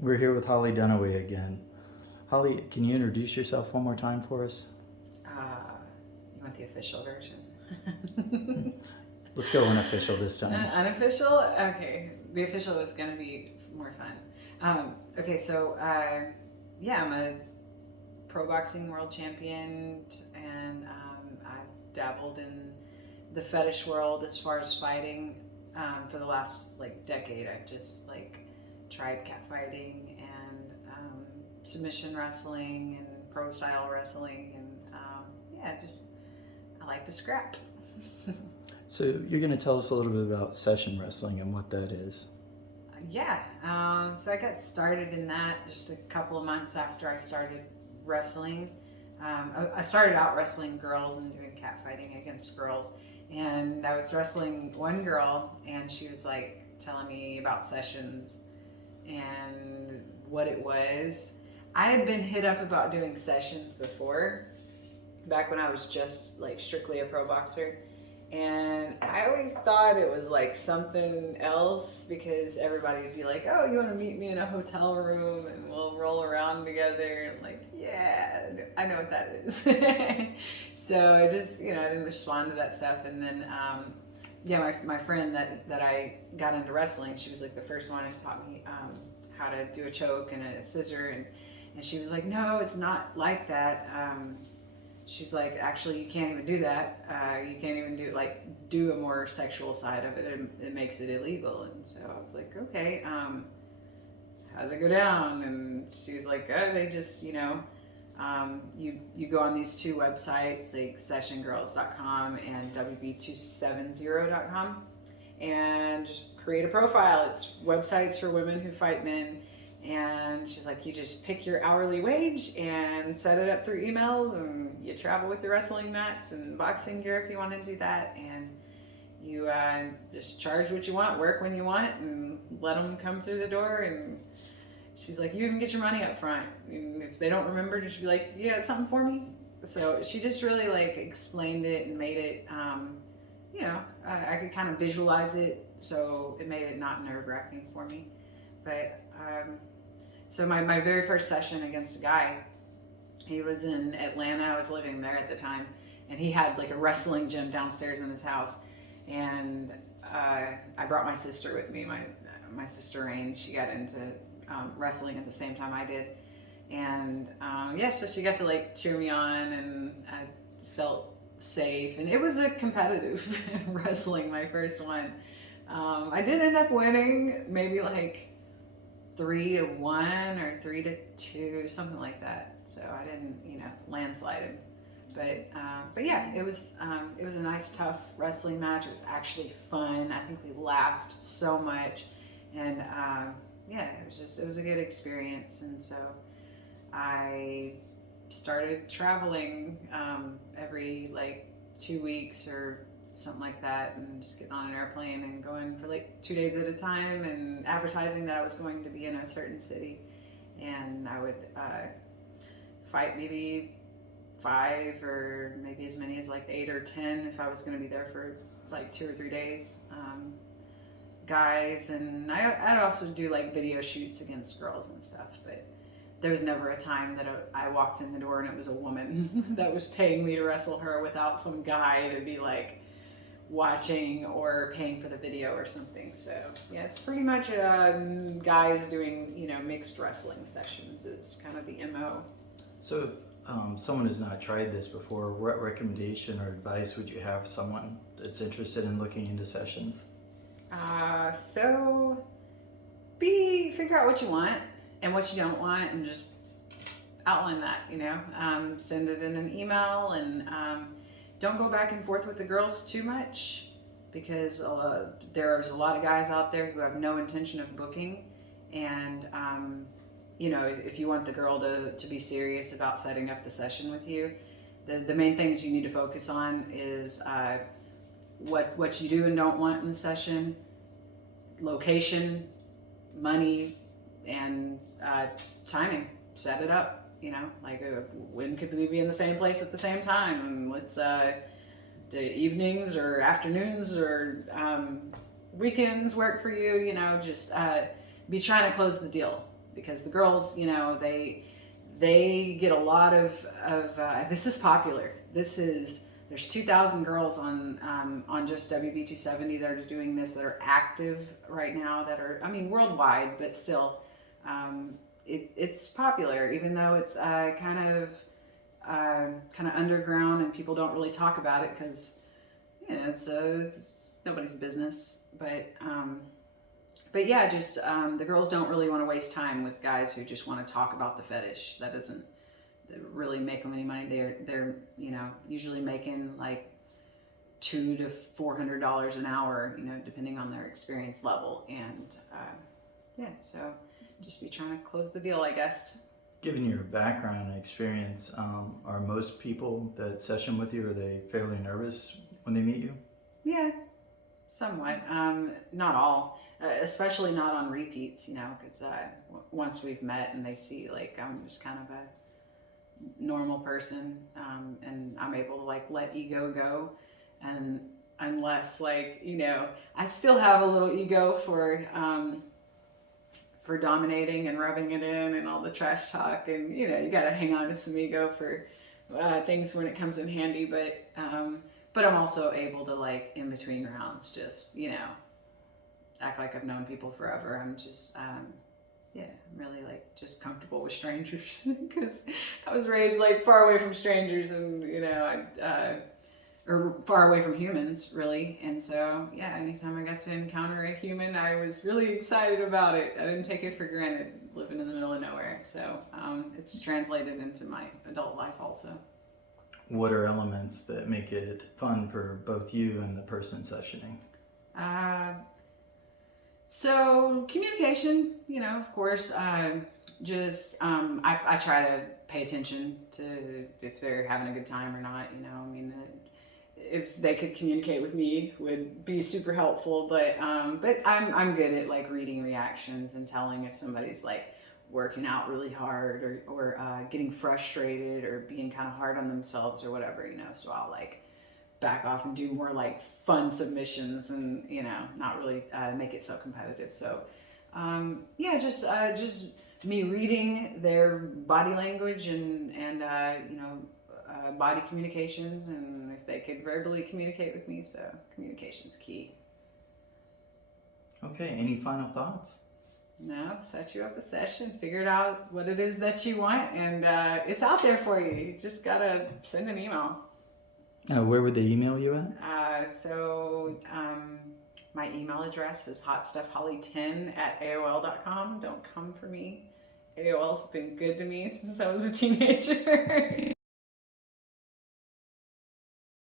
We're here with Holly Dunaway again. Holly, can you introduce yourself one more time for us? You want the official version? Let's go unofficial this time. Unofficial? Okay. The official is going to be more fun. Okay, so yeah, I'm a pro boxing world champion, and I've dabbled in the fetish world as far as fighting for the last decade. I've just tried cat fighting and submission wrestling and pro style wrestling, and yeah, just I like to scrap. So you're going to tell us a little bit about session wrestling and what that is. Yeah, so I got started in that just a couple of months after I started wrestling. I started out wrestling girls and doing cat fighting against girls, and I was wrestling one girl, and she was telling me about sessions and what it was. I had been hit up about doing sessions before, back when I was just strictly a pro boxer. And I always thought it was something else, because everybody would be like, oh, you want to meet me in a hotel room and we'll roll around together? And I'm like, yeah, I know what that is. So I just, I didn't respond to that stuff. And then, yeah, my friend that I got into wrestling, she was the first one who taught me how to do a choke and a scissor. And she was like, no, it's not like that. She's like, actually, you can't even do that. You can't even do a more sexual side of it. It makes it illegal. And so I was like, okay, how's it go down? And she's like, oh, they just, you go on these two websites, sessiongirls.com and wb270.com, and just create a profile. It's websites for women who fight men. And she's like, you just pick your hourly wage and set it up through emails, and you travel with your wrestling mats and boxing gear if you want to do that, and you just charge what you want, work when you want, and let them come through the door. And she's like, you even get your money up front. And if they don't remember, just be like, you got something for me? So she just really explained it and made it, I could kind of visualize it, so it made it not nerve-wracking for me. But so my very first session against a guy, he was in Atlanta. I was living there at the time, and he had a wrestling gym downstairs in his house. And I brought my sister with me, my sister Rain. She got into wrestling at the same time I did, and yeah, so she got to cheer me on, and I felt safe. And it was a competitive wrestling, my first one. I did end up winning, maybe 3-1 or 3-2, something like that. So I didn't, landslide him. But yeah, it was a nice, tough wrestling match. It was actually fun. I think we laughed so much, and yeah, it was a good experience. And so I started traveling every 2 weeks or something like that, and just getting on an airplane and going for 2 days at a time, and advertising that I was going to be in a certain city, and I would fight maybe 5 or maybe as many as 8 or 10 if I was going to be there for 2 or 3 days, guys. And I'd also do video shoots against girls and stuff, but there was never a time that I walked in the door and it was a woman that was paying me to wrestle her, without some guy to be watching or paying for the video or something. So yeah, it's pretty much guys doing mixed wrestling sessions is kind of the MO. So if someone has not tried this before, what recommendation or advice would you have for someone that's interested in looking into sessions? So figure out what you want and what you don't want, and just outline that, send it in an email, and don't go back and forth with the girls too much, because there's a lot of guys out there who have no intention of booking. And if you want the girl to be serious about setting up the session with you, the main things you need to focus on is what you do and don't want in the session, location, money, and timing. Set it up. When could we be in the same place at the same time? And let's do evenings or afternoons or weekends work for you. Just be trying to close the deal, because the girls, they get a lot of this is popular. There's 2,000 girls on just WB270 that are doing this, that are active right now, that are, I mean, worldwide, but still, it's popular, even though it's kind of underground and people don't really talk about it because, it's nobody's business. But yeah, just the girls don't really want to waste time with guys who just want to talk about the fetish. That doesn't really make them any money. They're usually making like $200 to $400 an hour, depending on their experience level. And so just be trying to close the deal, I guess. Given your background and experience, are most people that session with you, are they fairly nervous when they meet you? Yeah, somewhat. Not all, especially not on repeats, because once we've met and they see like I'm just kind of a normal person, and I'm able to like let ego go, and unless like I still have a little ego for dominating and rubbing it in and all the trash talk, and you got to hang on to some ego for things when it comes in handy, but I'm also able to, like, in between rounds, just act like I've known people forever. I'm just I'm really like just comfortable with strangers because I was raised like far away from strangers, and or far away from humans, really. And so, yeah, anytime I got to encounter a human, I was really excited about it. I didn't take it for granted, living in the middle of nowhere. So it's translated into my adult life also. What are elements that make it fun for both you and the person sessioning? So communication, of course, I try to pay attention to if they're having a good time or not, if they could communicate with me would be super helpful, but I'm good at like reading reactions and telling if somebody's like working out really hard or getting frustrated or being kind of hard on themselves or whatever, so I'll like back off and do more like fun submissions and not really make it so competitive. So just me reading their body language and body communications, and if they could verbally communicate with me. So communication's key. Okay, any final thoughts? No, set you up a session, figure out what it is that you want, and it's out there for you. You just gotta send an email. Where would they email you at? My email address is hotstuffholly10@aol.com. Don't come for me. AOL's been good to me since I was a teenager.